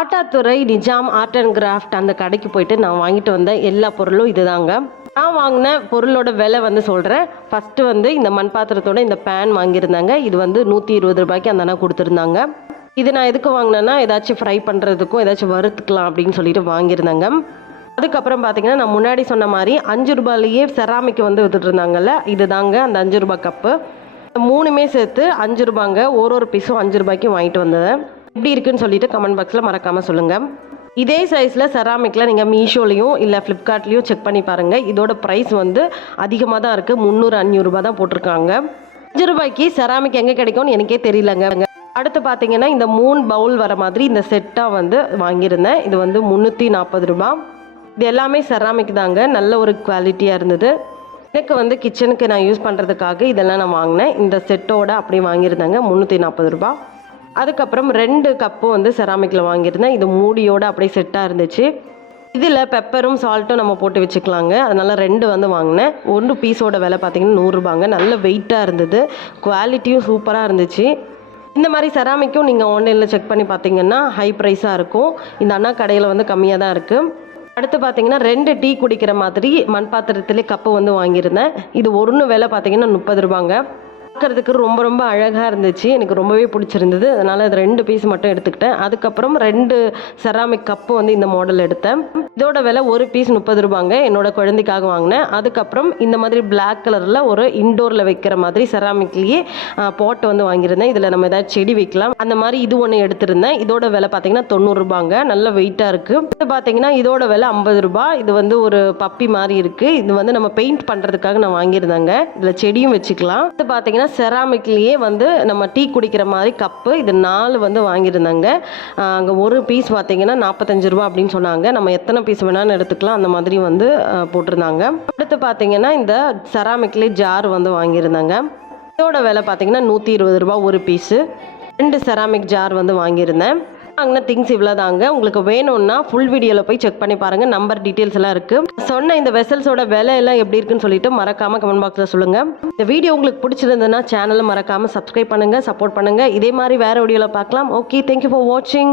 Kattathurai Nizam art and craft அந்த கடைக்கு போயிட்டு நான் வாங்கிட்டு வந்த எல்லா பொருளும் இதுதாங்க. நான் வாங்கின பொருளோட விலை வந்து சொல்கிறேன் ஃபஸ்ட்டு வந்து இந்த மண் பாத்திரத்தோட இந்த பேன் வாங்கியிருந்தாங்க. இது வந்து நூற்றி இருபது ரூபாய்க்கு அந்த அண்ணா கொடுத்துருந்தாங்க. இது நான் எதுக்கு வாங்கினேன்னா ஏதாச்சும் ஃப்ரை பண்ணுறதுக்கும் ஏதாச்சும் வறுத்துக்கலாம் அப்படின்னு சொல்லிட்டு வாங்கியிருந்தாங்க. அதுக்கப்புறம் பார்த்தீங்கன்னா நான் முன்னாடி சொன்ன மாதிரி அஞ்சு ரூபாயிலேயே செராமிக் வந்து வித்துட்டு இருந்தாங்கல்ல இது தாங்க அந்த அஞ்சு ரூபாய் கப்பு மூணுமே சேர்த்து அஞ்சு ரூபாங்க ஒரு ஒரு பீஸும் அஞ்சு ரூபாய்க்கு வாங்கிட்டு வந்தது எப்படி இருக்குன்னு சொல்லிட்டு கமெண்ட் பாக்ஸில் மறக்காமல் சொல்லுங்கள் இதே சைஸில் செராமிக்கில் நீங்கள் மீஷோலையும் இல்லை ஃப்ளிப்கார்ட்லேயும் செக் பண்ணி பாருங்கள் இதோட ப்ரைஸ் வந்து அதிகமாக தான் இருக்குது முந்நூறு அஞ்சூறுபா தான் போட்டிருக்காங்க. அஞ்சு ரூபாய்க்கு செராமிக் எங்கே கிடைக்கும்னு எனக்கே தெரியலங்க. அடுத்து பார்த்தீங்கன்னா இந்த மூணு பவுல் வர மாதிரி இந்த செட்டாக வந்து வாங்கியிருந்தேன். இது வந்து முந்நூற்றி நாற்பது ரூபா இது எல்லாமே செராமிக் தாங்க. நல்ல ஒரு குவாலிட்டியாக இருந்தது. எனக்கு வந்து கிச்சனுக்கு நான் யூஸ் பண்ணுறதுக்காக இதெல்லாம் நான் வாங்கினேன். இந்த செட்டோட அப்படியே வாங்கியிருந்தாங்க. முந்நூற்றி நாற்பது ரூபா அதுக்கப்புறம் ரெண்டு கப்பு வந்து செராமிக்கில் வாங்கியிருந்தேன். இது மூடியோடு அப்படியே செட்டாக இருந்துச்சு. இதில் பெப்பரும் சால்ட்டும் நம்ம போட்டு வச்சுக்கலாங்க. அதனால் ரெண்டு வந்து வாங்கினேன். ஒன்று பீஸோட விலை பார்த்தீங்கன்னா நூறுரூபாங்க நல்ல வெயிட்டாக இருந்தது. குவாலிட்டியும் சூப்பராக இருந்துச்சு. இந்த மாதிரி செராமிக்கும் நீங்கள் ஆன்லைனில் செக் பண்ணி பார்த்தீங்கன்னா ஹை ப்ரைஸாக இருக்கும். இந்த அண்ணா கடையில் வந்து கம்மியாக தான் இருக்குது அடுத்து பார்த்தீங்கன்னா ரெண்டு டீ குடிக்கிற மாதிரி மண் பாத்திரத்திலே கப்பு வந்து வாங்கியிருந்தேன். இது ஒன்று விலை பார்த்தீங்கன்னா முப்பது ரூபாங்க. பார்க்கறதுக்கு ரொம்ப ரொம்ப அழகாக இருந்துச்சு. எனக்கு ரொம்பவே பிடிச்சிருந்தது. அதனால் அது ரெண்டு பீஸ் மட்டும் எடுத்துக்கிட்டேன். அதுக்கப்புறம் ரெண்டு செராமிக் கப்பு வந்து இந்த மாடல் எடுத்தேன். இதோட விலை ஒரு பீஸ் முப்பது ரூபாங்க. என்னோட குழந்தைக்காக வாங்கினேன். அதுக்கப்புறம் இந்த மாதிரி பிளாக் கலரில் ஒரு இண்டோரில் வைக்கிற மாதிரி செராமிக்லேயே பாட் வந்து வாங்கியிருந்தேன். இதில் நம்ம ஏதாவது செடி வைக்கலாம். அந்த மாதிரி இது ஒன்று எடுத்திருந்தேன். இதோட விலை பார்த்தீங்கன்னா தொண்ணூறுரூபாங்க நல்ல வெயிட்டாக இருக்குது இது பார்த்தீங்கன்னா இதோட விலை ஐம்பது ரூபாய் இது வந்து ஒரு பப்பி மாதிரி இருக்குது இது வந்து நம்ம பெயிண்ட் பண்ணுறதுக்காக நான் வாங்கியிருந்தேங்க. இதில் செடியும் வச்சுக்கலாம். இது பார்த்தீங்கன்னா செராமிக்லேயே வந்து நம்ம டீ குடிக்கிற மாதிரி கப்பு இது நாலு வந்து வாங்கியிருந்தாங்க. அங்கே ஒரு பீஸ் பார்த்தீங்கன்னா நாற்பத்தஞ்சு ரூபா அப்படின்னு சொன்னாங்க. நம்ம எத்தனை பீஸ் வேணாலும் எடுத்துக்கலாம். அந்த மாதிரி வந்து போட்டிருந்தாங்க. அடுத்து பார்த்தீங்கன்னா இந்த செராமிக்லேயே ஜார் வந்து வாங்கியிருந்தாங்க. இதோட விலை பார்த்தீங்கன்னா நூற்றி இருபது ரூபா ஒரு பீஸு ரெண்டு செராமிக் ஜார் வந்து வாங்கியிருந்தேன். வாங்கின திங்ஸ் இவ்வளோதாங்க உங்களுக்கு வேணும்னா ஃபுல் வீடியோவில் போய் செக் பண்ணி பாருங்கள் நம்பர் டீட்டெயில்ஸ் எல்லாம் இருக்குது சொன்ன இந்த வெசல்ஸோட விலை எல்லாம் எப்படி இருக்குன்னு சொல்லிட்டு மறக்காமல் கமெண்ட் பாக்ஸில் சொல்லுங்கள் இந்த வீடியோ உங்களுக்கு பிடிச்சிருந்ததுன்னா சேனலை மறக்காமல் சப்ஸ்கிரைப் பண்ணுங்கள் சப்போர்ட் பண்ணுங்கள் இதே மாதிரி வேறு வீடியோவில் பார்க்கலாம். ஓகே தேங்க்யூ ஃபார் வாட்சிங்